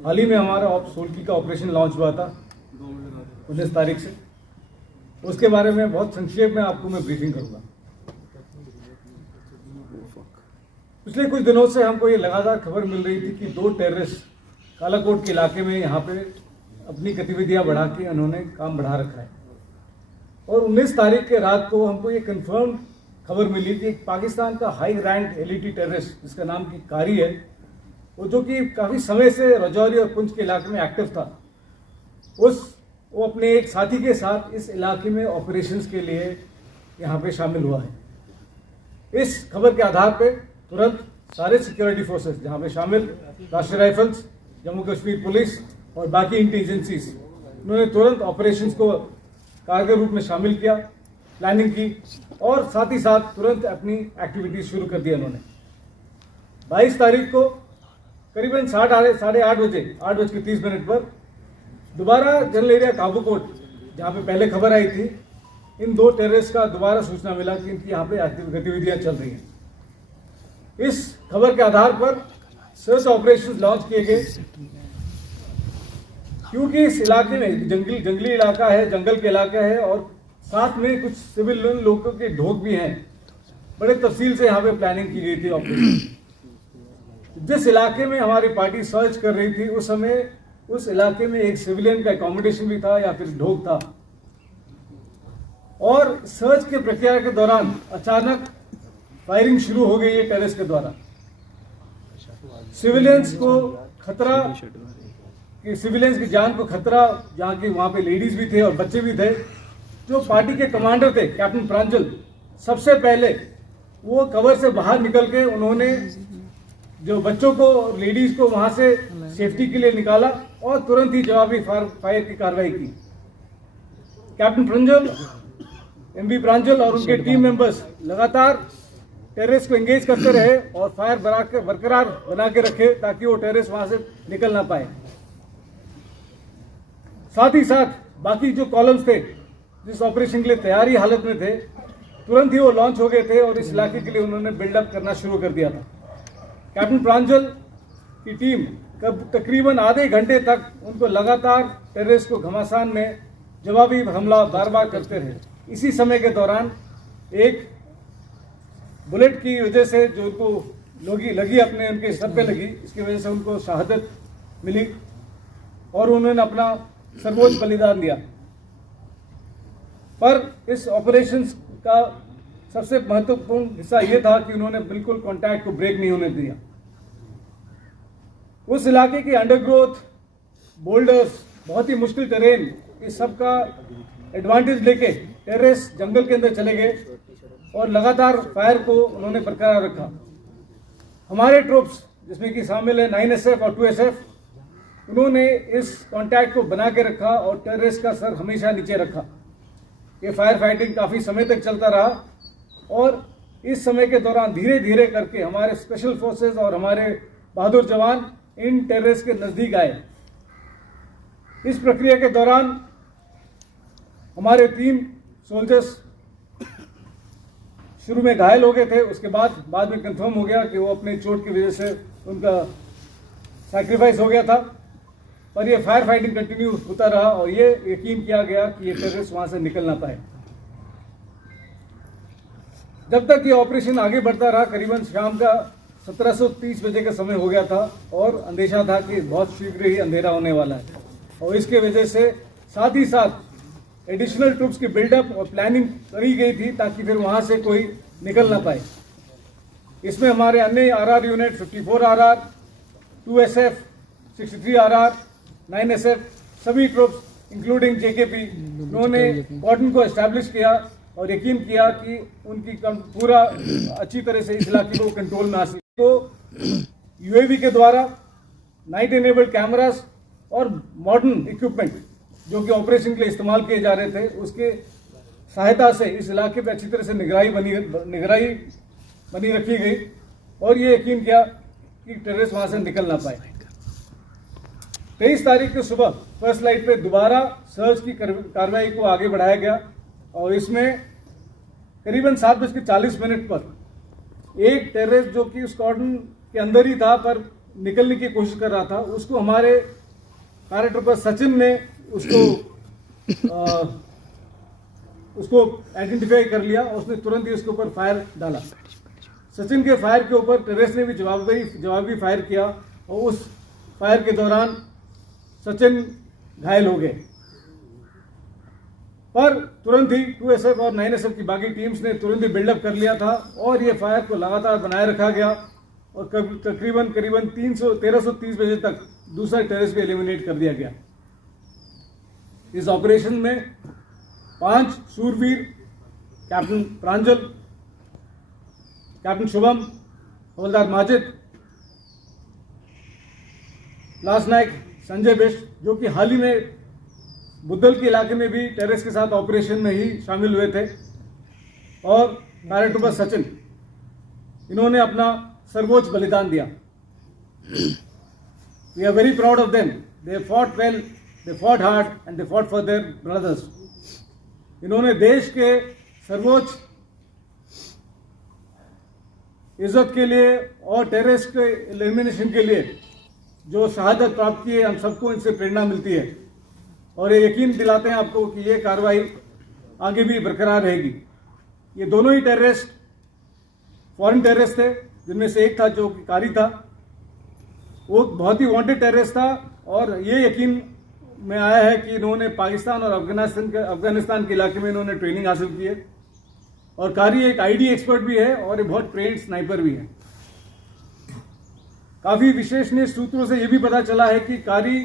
हाल ही में हमारा सोलकी का ऑपरेशन लॉन्च हुआ था 19 तारीख से। उसके बारे में बहुत संक्षेप में आपको मैं ब्रीफिंग करूंगा। पिछले कुछ दिनों से हमको ये लगातार खबर मिल रही थी कि 2 टेररिस्ट कालाकोट के इलाके में यहाँ पे अपनी गतिविधियां बढ़ा के उन्होंने काम बढ़ा रखा है। और 19 तारीख के रात को हमको ये कंफर्म खबर मिली कि एक पाकिस्तान का हाई रैंक एलिटी टेररिस्ट जिसका नाम की कारी है, वो जो कि काफ़ी समय से राजौरी और पुंछ के इलाके में एक्टिव था, वो अपने एक साथी के साथ इस इलाके में ऑपरेशंस के लिए यहाँ पे शामिल हुआ है। इस खबर के आधार पे तुरंत सारे सिक्योरिटी फोर्सेस जहाँ पे शामिल राष्ट्रीय राइफल्स, जम्मू कश्मीर पुलिस और बाकी इंटेलिजेंसीज, उन्होंने तुरंत ऑपरेशंस को कारगर रूप में शामिल किया, प्लानिंग की और साथ ही साथ तुरंत अपनी एक्टिविटीज शुरू कर दिया। उन्होंने 22 तारीख को करीबन 8:30 बजे 8:30 पर दोबारा जनरल एरिया काबूकोट, जहाँ पे पहले खबर आई थी, इन 2 टेररिस्ट का दोबारा सूचना मिला कि इनकी यहाँ पे गतिविधियां चल रही हैं। इस खबर के आधार पर सर्च ऑपरेशन लॉन्च किए गए, क्योंकि इस इलाके में जंगली इलाका है, जंगल के इलाका है और साथ में कुछ सिविल लोगों के ढोक भी हैं। बड़े तफसील से यहाँ पे प्लानिंग की गई थी ऑपरेशन। जिस इलाके में हमारी पार्टी सर्च कर रही थी, उस समय उस इलाके में एक सिविलियन का अकोमोडेशन भी था या फिर ढोक था। और सर्च के प्रक्रिया के दौरान अचानक फायरिंग शुरू हो गई है टेररिस्ट के द्वारा। सिविलियंस को खतरा, कि सिविलियंस की जान को खतरा, जहाँ की वहाँ पे लेडीज भी थे और बच्चे भी थे। जो पार्टी के कमांडर थे कैप्टन प्रांजल, सबसे पहले वो कवर से बाहर निकल के उन्होंने जो बच्चों को और लेडीज को वहाँ से सेफ्टी के लिए निकाला और तुरंत ही जवाबी फायर की कार्रवाई की। कैप्टन प्रांजल, एमवी प्रांजल और उनके टीम मेंबर्स लगातार टेररिस्ट को एंगेज करते रहे और फायर बरकरार बना के रखे ताकि वो टेररिस्ट वहां से निकल ना पाए। साथ ही साथ बाकी जो कॉलम्स थे जिस ऑपरेशन के लिए तैयारी हालत में थे, तुरंत ही वो लॉन्च हो गए थे और इस इलाके के लिए उन्होंने बिल्डअप करना शुरू कर दिया था। कैप्टन प्रांजल की टीम तकरीबन आधे घंटे तक उनको लगातार टेररिस्ट को घमासान में जवाबी हमला बार बार करते रहे। इसी समय के दौरान एक बुलेट की वजह से जो उनको लगी अपने उनके सर पे लगी, इसकी वजह से उनको शहादत मिली और उन्होंने अपना सर्वोच्च बलिदान दिया। पर इस ऑपरेशन का सबसे महत्वपूर्ण हिस्सा यह था कि उन्होंने बिल्कुल कांटेक्ट को ब्रेक नहीं होने दिया। उस इलाके की अंडरग्रोथ, बोल्डर्स, बहुत ही मुश्किल टेरेन, इस सब का एडवांटेज लेके टेररिस्ट जंगल के अंदर चले गए और लगातार फायर को उन्होंने बरकरार रखा। हमारे ट्रूप्स जिसमें कि शामिल है 9SF और 2SF, उन्होंने इस कांटेक्ट को बना के रखा और टेररिस्ट का सर हमेशा नीचे रखा। ये फायर फाइटिंग काफ़ी समय तक चलता रहा और इस समय के दौरान धीरे धीरे करके हमारे स्पेशल फोर्सेस और हमारे बहादुर जवान इन टेररिस्ट के नज़दीक आए। इस प्रक्रिया के दौरान हमारे 3 सोल्जर्स शुरू में घायल हो गए थे, उसके बाद में कंफर्म हो गया कि वो अपने चोट की वजह से उनका सैक्रिफाइस हो गया था। पर ये फायर फाइटिंग कंटिन्यू होता रहा और ये यकीन किया गया कि ये टेररिस्ट वहां से निकल ना पाए। जब तक ये ऑपरेशन आगे बढ़ता रहा, करीबन शाम का 17:30 बजे का समय हो गया था और अंदेशा था कि बहुत शीघ्र ही अंधेरा होने वाला है और इसके वजह से साथ ही साथ एडिशनल ट्रूप्स की बिल्डअप और प्लानिंग करी गई थी ताकि फिर वहां से कोई निकल ना पाए। इसमें हमारे अन्य RR unit 54 RR, 2SF, 63 RR, 9SF, सभी ट्रूप्स इंक्लूडिंग JKP, उन्होंने कॉर्डन को एस्टैब्लिश किया और यकीन किया कि उनकी पूरा अच्छी तरह से इस इलाके को कंट्रोल में आ सके। तो UAV के द्वारा नाइट इनेबल्ड कैमरास और मॉडर्न इक्विपमेंट जो कि ऑपरेशन के लिए इस्तेमाल किए जा रहे थे, उसके सहायता से इस इलाके पर अच्छी तरह से निगरानी बनी रखी गई और ये यकीन किया कि टेररिस्ट वहां से निकल ना पाए। 23 तारीख की सुबह फर्स्ट लाइट पे दोबारा सर्च की कार्रवाई को आगे बढ़ाया गया और इसमें करीबन 7:40 पर एक टेररिस्ट जो कि उस कॉर्डन के अंदर ही था पर निकलने की कोशिश कर रहा था, उसको हमारे पैराट्रूपर सचिन ने उसको आइडेंटिफाई कर लिया और उसने तुरंत ही उसके ऊपर फायर डाला। सचिन के फायर के ऊपर टेररिस्ट ने भी जवाबी फायर किया और उस फायर के दौरान सचिन घायल हो गए। पर तुरंत ही 2SF और 9SF की बाकी टीम्स ने तुरंत ही बिल्डअप कर लिया था और ये फायर को लगातार बनाए रखा गया और तकरीबन 1330 बजे तक दूसरा टेररिस्ट भी एलिमिनेट कर दिया गया। इस ऑपरेशन में 5 शूरवीर, कैप्टन प्रांजल, कैप्टन शुभम, हवलदार माजिद, लास्ट नायक संजय बिष्ट, जो कि हाल ही में बुद्धल के इलाके में भी टेररिस्ट के साथ ऑपरेशन में ही शामिल हुए थे, और पैराट्रूपर सचिन, इन्होंने अपना सर्वोच्च बलिदान दिया। We are very proud of them. They fought well, they fought hard and they fought for their brothers. इन्होंने देश के सर्वोच्च इज्जत के लिए और टेररिस्ट के एलिमिनेशन के लिए जो शहादत प्राप्त की है, हम सबको इनसे प्रेरणा मिलती है और ये यकीन दिलाते हैं आपको कि ये कार्रवाई आगे भी बरकरार रहेगी। ये दोनों ही टेररिस्ट फॉरेन टेररिस्ट थे, जिनमें से एक था जो कि कारी था, वो बहुत ही वांटेड टेररिस्ट था और ये यकीन में आया है कि इन्होंने पाकिस्तान और अफगानिस्तान के इलाके में इन्होंने ट्रेनिंग हासिल की है और कारी एक आईडी एक्सपर्ट भी है और ये बहुत ट्रेंड स्नाइपर भी है। काफ़ी विश्वसनीय सूत्रों से ये भी पता चला है कि कारी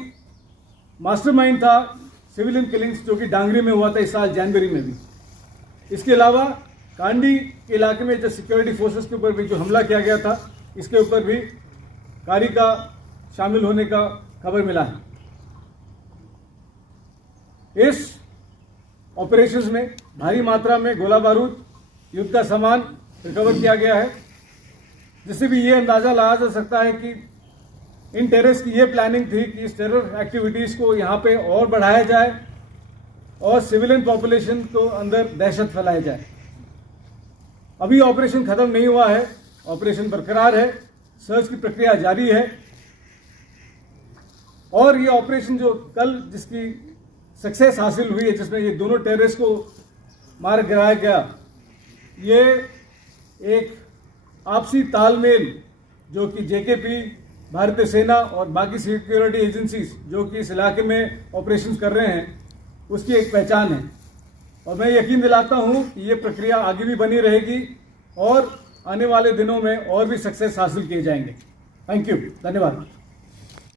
मास्टरमाइंड था सिविलियन किलिंग्स जो कि डांगरी में हुआ था इस साल जनवरी में भी। इसके अलावा कांडी के इलाके में जो सिक्योरिटी फोर्सेस के ऊपर भी जो हमला किया गया था, इसके ऊपर भी कारी का शामिल होने का खबर मिला है। इस ऑपरेशंस में भारी मात्रा में गोला बारूद, युद्ध का सामान रिकवर किया गया है, जिससे भी ये अंदाज़ा लगाया जा सकता है कि इन टेररिस्ट की ये प्लानिंग थी कि इस टेरर एक्टिविटीज़ को यहाँ पे और बढ़ाया जाए और सिविलियन पॉपुलेशन को अंदर दहशत फैलाई जाए। अभी ऑपरेशन ख़त्म नहीं हुआ है, ऑपरेशन बरकरार है, सर्च की प्रक्रिया जारी है और ये ऑपरेशन जो कल जिसकी सक्सेस हासिल हुई है, जिसमें ये दोनों टेररिस्ट को मार गिराया गया, ये एक आपसी तालमेल जो कि जेकेपी, भारतीय सेना और बाकी सिक्योरिटी एजेंसीज जो कि इस इलाके में ऑपरेशंस कर रहे हैं, उसकी एक पहचान है और मैं यकीन दिलाता हूं कि ये प्रक्रिया आगे भी बनी रहेगी और आने वाले दिनों में और भी सक्सेस हासिल किए जाएंगे। थैंक यू, धन्यवाद।